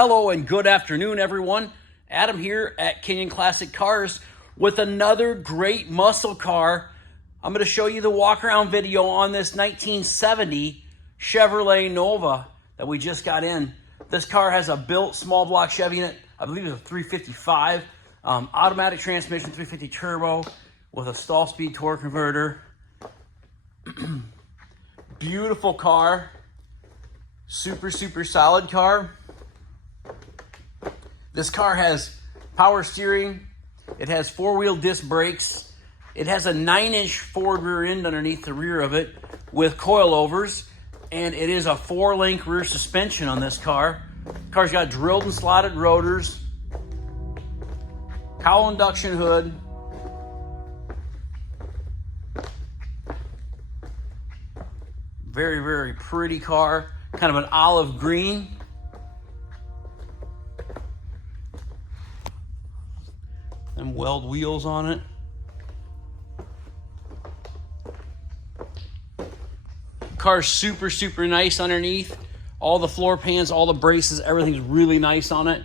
Hello and good afternoon, everyone. Adam here at Kenyon Classic Cars with another great muscle car. I'm going to show you the walk around video on this 1970 Chevrolet Nova that we just got in. This car has a built small block Chevy in it. I believe it's a 355 automatic transmission, 350 turbo with a stall speed torque converter. Beautiful car. Super solid car. This car has power steering. It has four-wheel disc brakes. It has a 9-inch forward rear end underneath the rear of it with coilovers, and it is a 4-link rear suspension on this car. The car's got drilled and slotted rotors, cowl induction hood, very pretty car, kind of an olive green. And Weld Wheels on it. Car's super nice underneath. All the floor pans, all the braces, everything's really nice on it.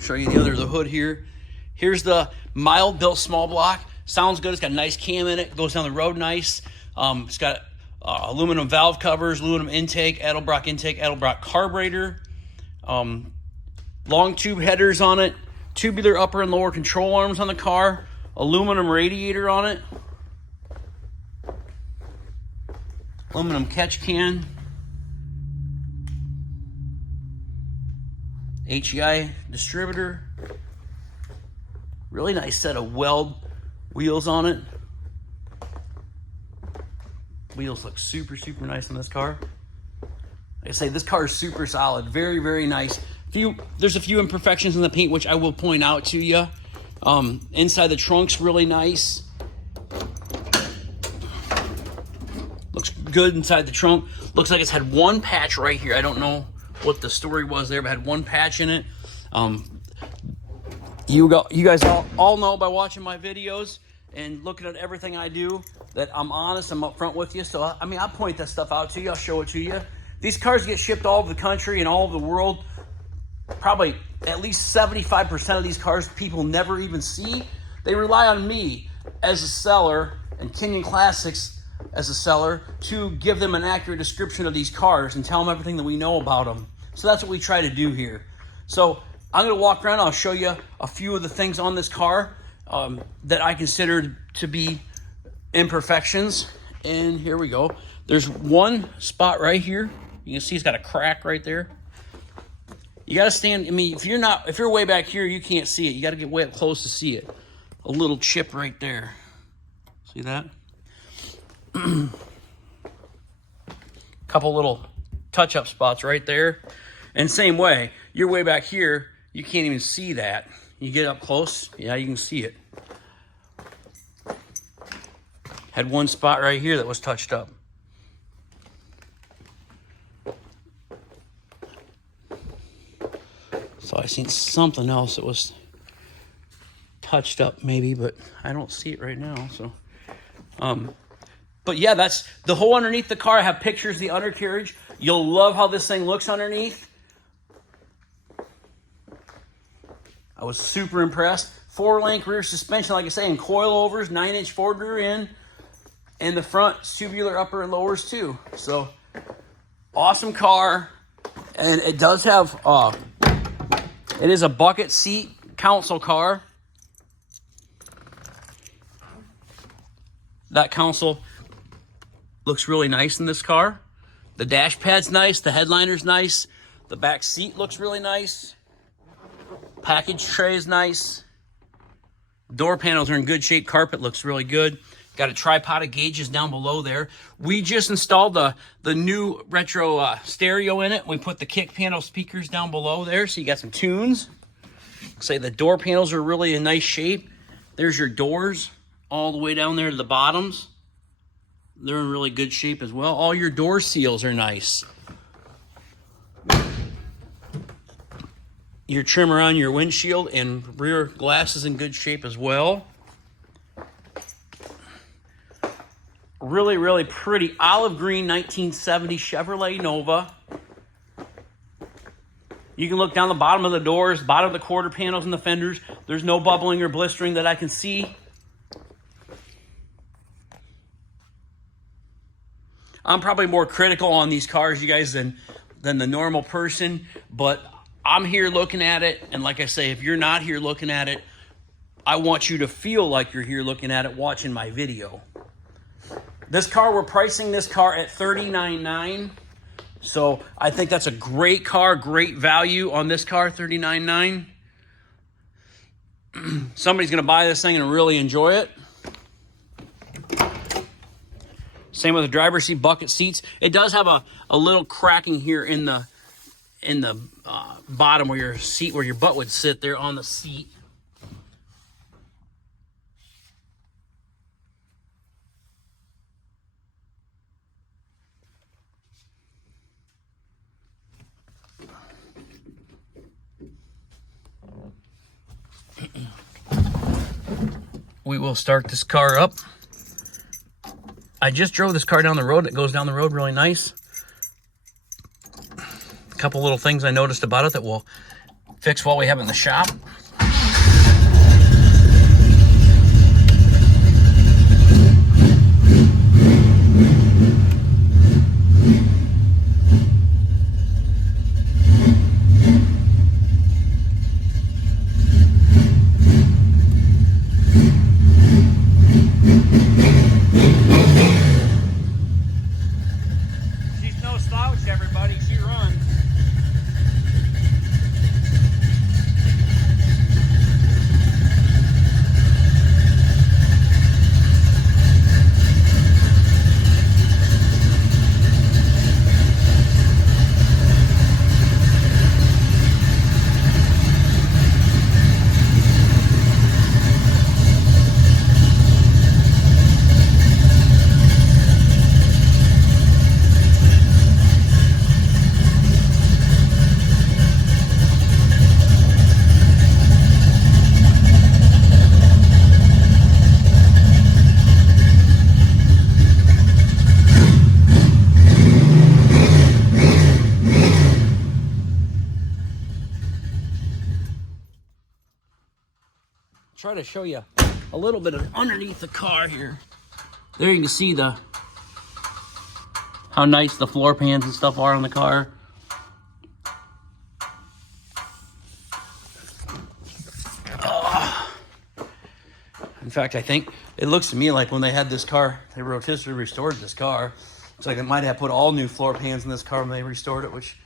Show you the under the hood here. Here's the mild built small block. Sounds good. It's got a nice cam in it. Goes down the road nice. It's got aluminum valve covers, aluminum intake, Edelbrock intake, Edelbrock carburetor. Long tube headers on it. Tubular upper and lower control arms on the car. Aluminum radiator on it. Aluminum catch can. HEI distributor. Really nice set of Weld wheels on it. Wheels look super nice on this car. Like I say, this car is super solid. Very nice. There's a few imperfections in the paint, which I will point out to you. Inside the trunk's really nice. Looks good inside the trunk. Looks like it's had one patch right here. I don't know what the story was there, but had one patch in it. You guys all know by watching my videos and looking at everything I do that I'm honest, I'm upfront with you. So, I mean, I'll point that stuff out to you. I'll show it to you. These cars get shipped all over the country and all over the world. Probably at least 75% of these cars people never even see. They rely on me as a seller and Kenyon Classics as a seller to give them an accurate description of these cars and tell them everything that we know about them. So that's what we try to do here. So I'm going to walk around. I'll show you a few of the things on this car that I consider to be imperfections. And here we go. There's one spot right here. You can see it's got a crack right there. You got to stand, I mean, if you're way back here, you can't see it. You got to get way up close to see it. A little chip right there. See that? Couple little touch-up spots right there. And same way, you're way back here, you can't even see that. You get up close, yeah, you can see it. Had one spot right here that was touched up. So I seen something else that was touched up maybe, but I don't see it right now. So, but yeah, that's the whole underneath the car. I have pictures of the undercarriage. You'll love how this thing looks underneath. I was super impressed. 4-link rear suspension, like I say, and coilovers, 9-inch forward rear end, and the front tubular upper and lowers too. So, awesome car, and it does have. It is a bucket seat console car. That console looks really nice in this car. The dash pad's nice. The headliner's nice. The back seat looks really nice. Package tray is nice. Door panels are in good shape. Carpet looks really good. Got a tripod of gauges down below there. We just installed the new retro stereo in it. We put the kick panel speakers down below there, so you got some tunes. Say the door panels are really in nice shape. There's your doors all the way down there to the bottoms. They're in really good shape as well. All your door seals are nice. Your trim around your windshield and rear glass is in good shape as well. Really pretty olive green 1970 Chevrolet Nova. You can look down the bottom of the doors, bottom of the quarter panels and the fenders. There's no bubbling or blistering that I can see. I'm probably more critical on these cars, you guys, than the normal person, but I'm here looking at it, and like I say, if you're not here looking at it, I want you to feel like you're here looking at it, watching my video. This car, we're pricing this car at $39,900. So I think that's a great car, great value on this car, $39,900. Somebody's going to buy this thing and really enjoy it. Same with the driver's seat, bucket seats. It does have a little cracking here in the bottom where your seat, where your butt would sit there on the seat. We will start this car up. I just drove this car down the road. It goes down the road really nice. A couple little things I noticed about it that we'll fix while we have it in the shop. Try to show you a little bit of underneath the car here. There you can see how nice the floor pans and stuff are on the car. In fact, I think it looks to me like when they had this car, they rotisserie restored this car. It's like they might have put all new floor pans in this car when they restored it, which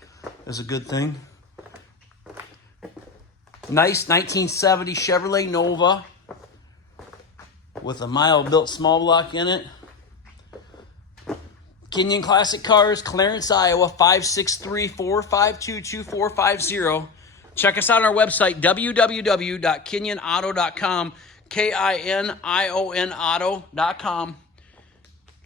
is a good thing. Nice 1970 Chevrolet Nova with a mild-built small block in it. Kenyon Classic Cars, Clarence, Iowa, 563-452-2450. Check us out on our website, www.kenyonauto.com, KINION auto.com.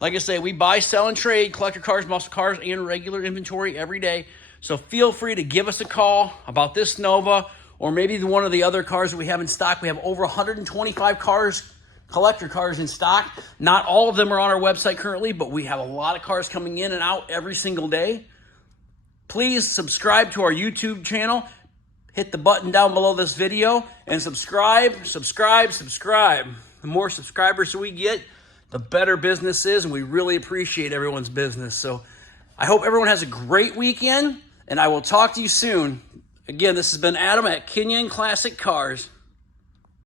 Like I say, we buy, sell, and trade collector cars, muscle cars, and regular inventory every day. So feel free to give us a call about this Nova, or maybe one of the other cars that we have in stock. We have over 125 cars, collector cars in stock. Not all of them are on our website currently, but we have a lot of cars coming in and out every single day. Please subscribe to our YouTube channel. Hit the button down below this video and subscribe. The more subscribers we get, the better business is, and we really appreciate everyone's business. So I hope everyone has a great weekend, and I will talk to you soon. Again, this has been Adam at Kenyon Classic Cars.